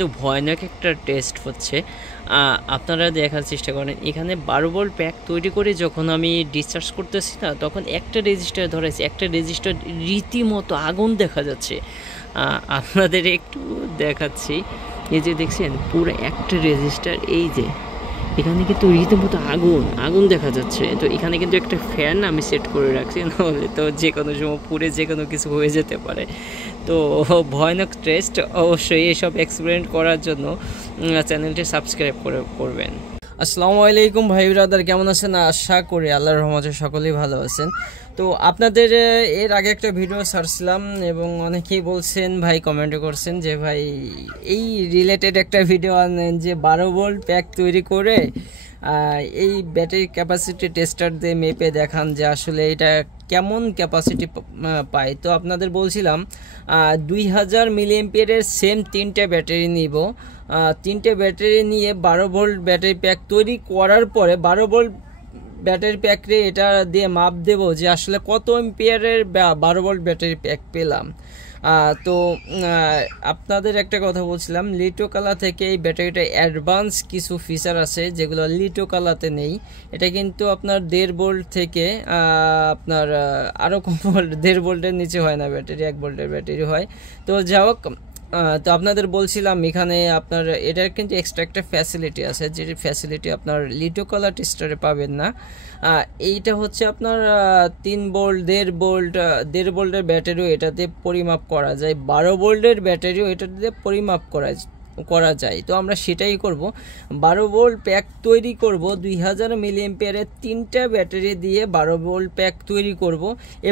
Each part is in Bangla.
কিন্তু ভয়ানক একটা টেস্ট হচ্ছে। আপনারা দেখার চেষ্টা করেন, এখানে 12 ভোল্ট প্যাক তৈরি করে যখন আমি ডিসচার্জ করতেছি না, তখন একটা রেজিস্টার ধরেছি, একটা রেজিস্টার রীতিমতো আগুন দেখা যাচ্ছে। আপনাদের একটু দেখাচ্ছি, এই যে দেখছেন পুরো একটা রেজিস্টার, এই যে এখানে কিন্তু রীতিমতো আগুন আগুন দেখা যাচ্ছে। তো এখানে কিন্তু একটা ফ্যান আমি সেট করে রাখছি, নাহলে তো যে কোনো সময় পুড়ে যে কোনো কিছু হয়ে যেতে পারে। তো ভয়ানক টেস্ট, অবশ্যই এসব এক্সপেরিমেন্ট করার জন্য চ্যানেলটি সাবস্ক্রাইব করবেন। আসসালামু আলাইকুম ভাই ব্রাদার, কেমন আছেন? আশা করি আল্লাহর রহমতে সকলেই ভালো আছেন। তো আপনাদের এর আগে একটা ভিডিও ছাড়ছিলাম এবং অনেকেই বলছেন, ভাই কমেন্টে করছেন যে ভাই এই রিলেটেড একটা ভিডিও আনেন, যে 12 ভোল্ট প্যাক তৈরি করে এই ব্যাটারি ক্যাপাসিটি টেস্টার দিয়ে মেপে দেখান যে আসলে এটা কেমন ক্যাপাসিটি পায়। তো আপনাদের বলছিলাম 2000 মিলিঅ্যাম্পিয়ারের সেম 3টে ব্যাটারি নিব। 3টে ব্যাটারি নিয়ে 12 ভোল্ট ব্যাটারি প্যাক তৈরি করার পরে 12 ভোল্ট ব্যাটারি প্যাকে এটা দিয়ে মাপ দেব যে আসলে কত এম্পিয়ারের 12 ভোল্ট ব্যাটারি প্যাক পেলাম। তো আপনাদের একটা কথা বলছিলাম, লিটোকালা থেকে এই ব্যাটারিটা অ্যাডভান্স কিছু ফিচার আছে যেগুলো লিটোকালাতে নেই। এটা কিন্তু আপনার 1.5 ভোল্ট থেকে আপনার আরও কম ভোল্ট, 1.5 ভোল্টের নিচে হয় না ব্যাটারি, 1 ভোল্টের ব্যাটারি হয়। তো যাই হোক, তো আপনাদের বলছিলাম এখানে আপনার এটার কিন্তু এক্সট্রা একটা ফ্যাসিলিটি আছে, যে ফ্যাসিলিটি আপনার লিটোকালা টেস্টারে পাবেন না। এইটা হচ্ছে আপনার 3 ভোল্ট, 1.5 ভোল্ট, 1.5 ভোল্টের ব্যাটারিও এটাতে পরিমাপ করা যায়, 12 ভোল্টের ব্যাটারিও এটাতে পরিমাপ করা যায়। তো আমরা সেটাই করব, 12 ভোল্ট প্যাক তৈরি করব। 2000 মিলিঅ্যাম্পিয়ারের 3টা ব্যাটারি দিয়ে 12 ভোল্ট প্যাক তৈরি করব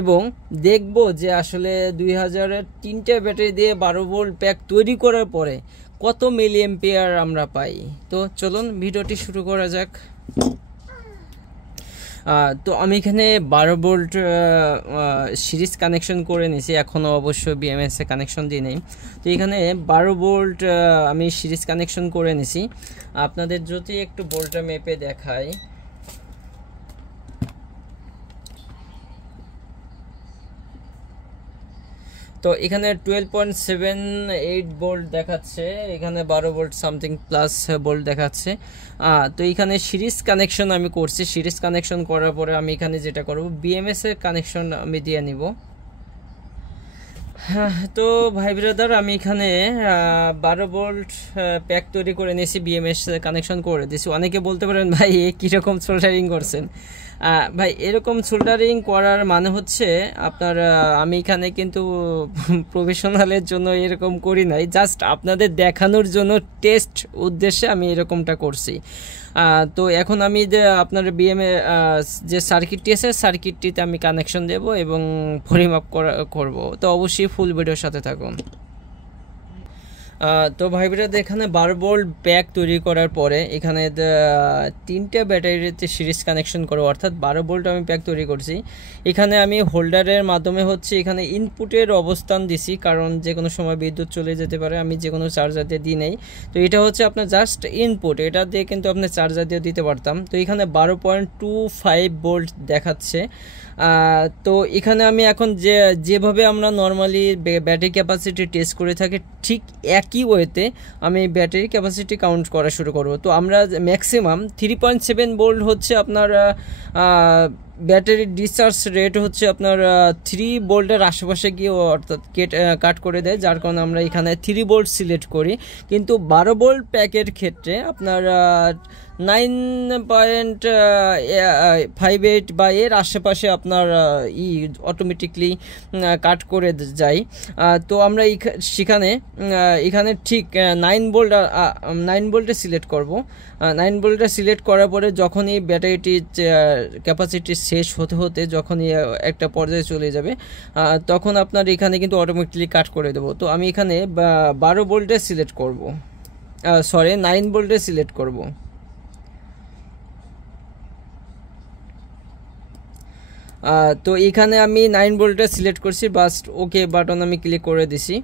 এবং দেখব যে আসলে 2000-এর 3টে ব্যাটারি দিয়ে 12 ভোল্ট প্যাক তৈরি করার পরে কত মিলিঅ্যাম্পিয়ার আমরা পাই। তো চলুন ভিডিওটি শুরু করা যাক। তো আমি এখানে 12 ভোল্ট সিরিজ কানেকশন করে নিয়েছি, এখনও অবশ্য বিএমএসে কানেকশন দিয়ে নেই। তো এখানে 12 ভোল্ট আমি সিরিজ কানেকশন করে নিয়েছি। আপনাদের যদি একটু ভোল্টটা মেপে দেখাই, তো এখানে 12.78 ভোল্ট দেখাচ্ছে, এখানে 12 ভোল্ট সামথিং প্লাস ভোল্ট দেখাচ্ছে। তো এখানে সিরিজ কানেকশন আমি করছি। সিরিজ কানেকশন করার পরে আমি এখানে যেটা করব, বিএমএস এর কানেকশন আমি দিয়ে নিব। তো ভাই ব্রাদার, আমি এখানে 12 ভোল্ট প্যাক তৈরি করে নিয়েছি, বিএমএস কানেকশন করে দিয়েছি। অনেকে বলতে পারেন ভাই কীরকম সোল্ডারিং করছেন। ভাই এরকম সোল্ডারিং করার মানে হচ্ছে আপনার, আমি এখানে কিন্তু প্রফেশনালের জন্য এরকম করি নাই, জাস্ট আপনাদের দেখানোর জন্য টেস্ট উদ্দেশ্যে আমি এরকমটা করছি। তো এখন আমি আপনার বিএমএ যে সার্কিটটি আছে, সার্কিটটিতে আমি কানেকশন দেব এবং পরিমাপ করব। তো অবশ্যই ফুল ভিডিওর সাথে থাকুন। তো ভাই ব্রাদার, এখানে 12 ভোল্ট প্যাক তৈরি করার পরে এখানে 3টে ব্যাটারিতে সিরিজ কানেকশন করব, অর্থাৎ 12 ভোল্ট আমি প্যাক তৈরি করছি। এখানে আমি হোল্ডারের মাধ্যমে হচ্ছে এখানে ইনপুটের অবস্থান দিছি, কারণ যে কোনো সময় বিদ্যুৎ চলে যেতে পারে, আমি যে কোনো চার্জার দিয়ে দিই নেই। তো এটা হচ্ছে আপনার জাস্ট ইনপুট, এটা দিয়ে কিন্তু আপনি চার্জার দিয়ে দিতে পারতাম। তো এখানে 12.25 ভোল্ট দেখাচ্ছে। তো এখানে আমি এখন যেভাবে আমরা নর্মালি ব্যাটারি ক্যাপাসিটি টেস্ট করে থাকি, ঠিক একই ওয়েতে আমি ব্যাটারি ক্যাপাসিটি কাউন্ট করা শুরু করব। তো আমরা ম্যাক্সিমাম 3.7 ভোল্ট হচ্ছে আপনার ব্যাটারি ডিসচার্জ রেট হচ্ছে আপনার 3 ভোল্টের আশেপাশে গিয়ে অর্থাৎ কাট করে দেয়, যার কারণে আমরা এখানে 3 ভোল্ট সিলেক্ট করি। কিন্তু 12 ভোল্ট প্যাকের ক্ষেত্রে আপনার 9.58 বা এর আশেপাশে আপনার অটোমেটিকলি কাট করে যায়। তো আমরা এখানে ঠিক 9 ভোল্টে সিলেক্ট করব। 9 ভোল্টে সিলেক্ট করার পরে যখনই ব্যাটারিটি ক্যাপাসিটি শেষ হতে যখনই একটা পর্যায়ে চলে যাবে, তখন আপনার এখানে কিন্তু অটোমেটিকলি কাট করে দেবো। তো আমি এখানে 12 ভোল্টে সিলেক্ট করব, 9 ভোল্টে সিলেক্ট করব। তো এখানে আমি 9 ভোল্টে সিলেক্ট করছি, বাস্ট ওকে বাটন আমি ক্লিক করে দিছি।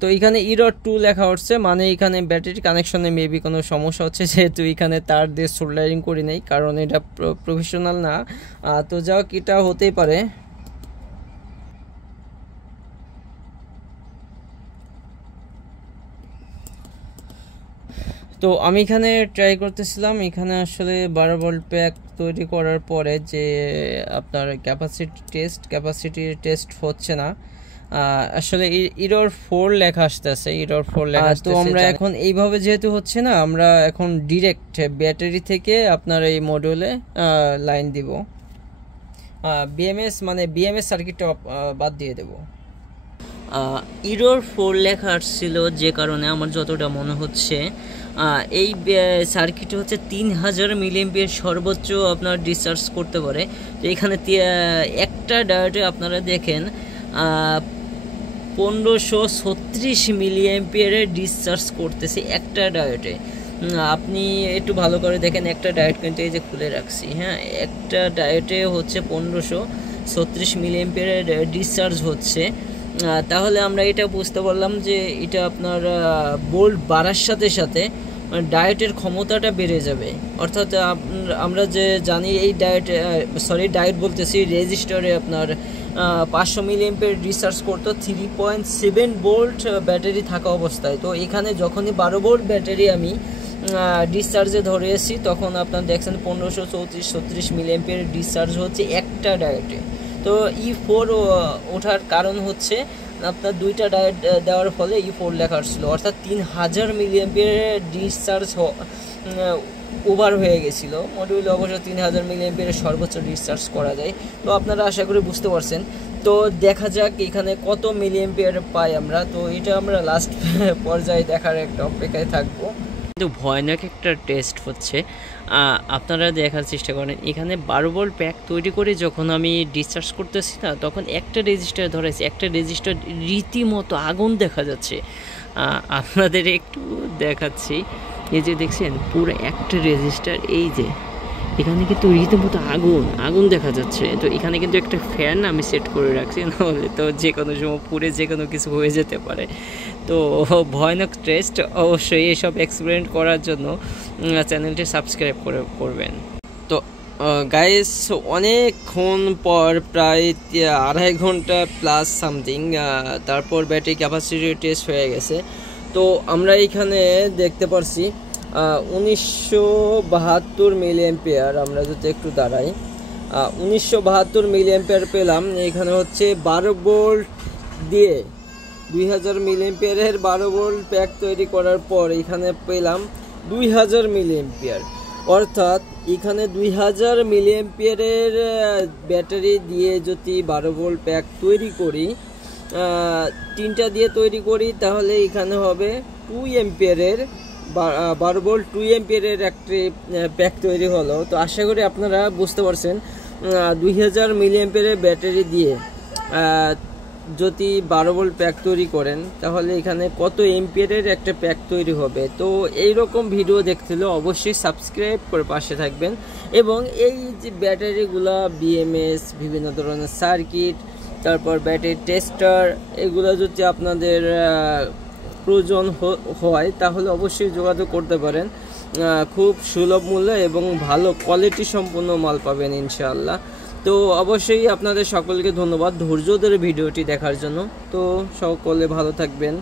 তো এখানে ইরর 2 লেখা হচ্ছে, মানে এখানে ব্যাটারি কানেকশনে মেবি কোনো সমস্যা হচ্ছে, যেহেতু এখানে তার দিয়ে সোল্ডারিং করি নাই, কারণ এটা প্রফেশনাল না। তো যাও, এটা হতেই পারে। তো আমি এখানে ট্রাই করতেছিলাম, এখানে আসলে 12 ভোল্ট প্যাক তৈরি করার পরে যে আপনার ক্যাপাসিটি টেস্ট হচ্ছে না, আসলে এরর 4 লেখা আসতেছে, এরর 4 লেখা আসতেছে। তো আমরা এখন এইভাবে যেহেতু হচ্ছে না, আমরা এখন ডিরেক্ট ব্যাটারি থেকে আপনার এই মডিউলে লাইন দিব, বিএমএস সার্কিটটা বাদ দিয়ে দেব। এরর 4 লেখা আসছিল, যে কারণে আমার যতটা মনে হচ্ছে এই সার্কিট হচ্ছে 3000 মিলিঅ্যাম্পিয়ার সর্বোচ্চ আপনার ডিসচার্জ করতে পারে। তো এখানে একটা ডায়োডে আপনারা দেখেন 1536 মিলিঅ্যাম্পিয়ারের ডিসচার্জ করতেছে একটা ডায়োডে। আপনি একটু ভালো করে দেখেন, একটা ডায়োড কিন্তু এই যে খুলে রাখছি, হ্যাঁ, একটা ডায়োডে হচ্ছে 1536 মিলিঅ্যাম্পিয়ারের ডিসচার্জ হচ্ছে। তাহলে আমরা এটা বুঝতে পারলাম যে এটা আপনার ভোল্ট বাড়ার সাথে সাথে ডায়োডের ক্ষমতাটা বেড়ে যাবে। অর্থাৎ আমরা যে জানি এই ডায়োড বলতেছি, রেজিস্টারে আপনার 500 মিলিঅ্যাম্পিয়ার ডিসচার্জ করতো 3.7 ভোল্ট ব্যাটারি থাকা অবস্থায়। তো এখানে যখনই 12 ভোল্ট ব্যাটারি আমি ডিসচার্জে ধরেছি, তখন আপনার দেখছেন 1536 মিলিঅ্যাম্পিয়ার ডিসচার্জ হচ্ছে একটা ডায়োডে। তো E4 ওঠার কারণ হচ্ছে আপনার দুইটা ডায়োড দেওয়ার ফলে E4 লেখা আসছিল, অর্থাৎ 3000 মিলিঅ্যাম্পিয়ারের ডিসচার্জ ওভার হয়ে গেছিলো। মডিউলে অবশ্য 3000 মিলিঅ্যাম্পিয়ারের সর্বোচ্চ ডিসচার্জ করা যায়। তো আপনারা আশা করি বুঝতে পারছেন। তো দেখা যাক এখানে কত মিলিঅ্যাম্পিয়ার পাই আমরা। তো এটা আমরা লাস্ট পর্যায়ে দেখার একটা অপেক্ষায় থাকবো। কিন্তু ভয়ানক একটা টেস্ট হচ্ছে, আপনারা দেখার চেষ্টা করেন। এখানে 12 ভোল্ট প্যাক তৈরি করে যখন আমি ডিসচার্জ করতেছি না, তখন একটা রেজিস্টার ধরেছি, একটা রেজিস্টার রীতিমতো আগুন দেখা যাচ্ছে। আপনাদের একটু দেখাচ্ছি, এই যে দেখছেন পুরো একটা রেজিস্টার, এই যে এখানে কিন্তু রীতিমতো আগুন দেখা যাচ্ছে। তো এখানে কিন্তু একটা ফ্যান আমি সেট করে রাখছি, নাহলে তো যে কোনো সময় পুড়ে যে কোনো কিছু হয়ে যেতে পারে। তো ভয়ানক টেস্ট, অবশ্যই এসব এক্সপেরিমেন্ট করার জন্য চ্যানেলটি সাবস্ক্রাইব করবেন। তো গাইস, অনেকক্ষণ পর প্রায় 2.5 ঘন্টা প্লাস সামথিং তারপর ব্যাটারি ক্যাপাসিটি টেস্ট হয়ে গেছে। তো আমরা এখানে দেখতে পারছি 1972 মিলিঅ্যাম্পিয়ার। আমরা যদি একটু দাঁড়াই, 1972 মিলিঅ্যাম্পিয়ার পেলাম। এখানে হচ্ছে 12 ভোল্ট দিয়ে 2000 মিলিঅ্যাম্পিয়ারের 12 ভোল্ট প্যাক তৈরি করার পর এখানে পেলাম 2000 মিলিঅ্যাম্পিয়ার। অর্থাৎ এখানে 2000 মিলিঅ্যাম্পিয়ারের ব্যাটারি দিয়ে যদি 12 ভোল্ট প্যাক তৈরি করি, 3টা দিয়ে তৈরি করি, তাহলে এখানে হবে 2 অ্যাম্পিয়ারের 12 ভোল্ট 2 অ্যাম্পিয়ারের একটি প্যাক তৈরি হলো। তো আশা করি আপনারা বুঝতে পারছেন, 2000 মিলিঅ্যাম্পিয়ারের ব্যাটারি দিয়ে যদি 12 ভোল্ট প্যাক তৈরি করেন, তাহলে এখানে কত এম্পিয়ারের একটা প্যাক তৈরি হবে। তো এই রকম ভিডিও দেখতে হলে অবশ্যই সাবস্ক্রাইব করে পাশে থাকবেন। এবং এই যে ব্যাটারিগুলা, বিএমএস, বিভিন্ন ধরনের সার্কিট, তারপর ব্যাটারি টেস্টার, এগুলো যদি আপনাদের প্রয়োজন হয়, তাহলে অবশ্যই যোগাযোগ করতে পারেন। খুব সুলভ মূল্যে এবং ভালো কোয়ালিটি সম্পন্ন মাল পাবেন ইনশাআল্লাহ। তো অবশ্যই আপনাদের সকলকে ধন্যবাদ ধৈর্য ধরে ভিডিওটি দেখার জন্য। তো সকলে ভালো থাকবেন।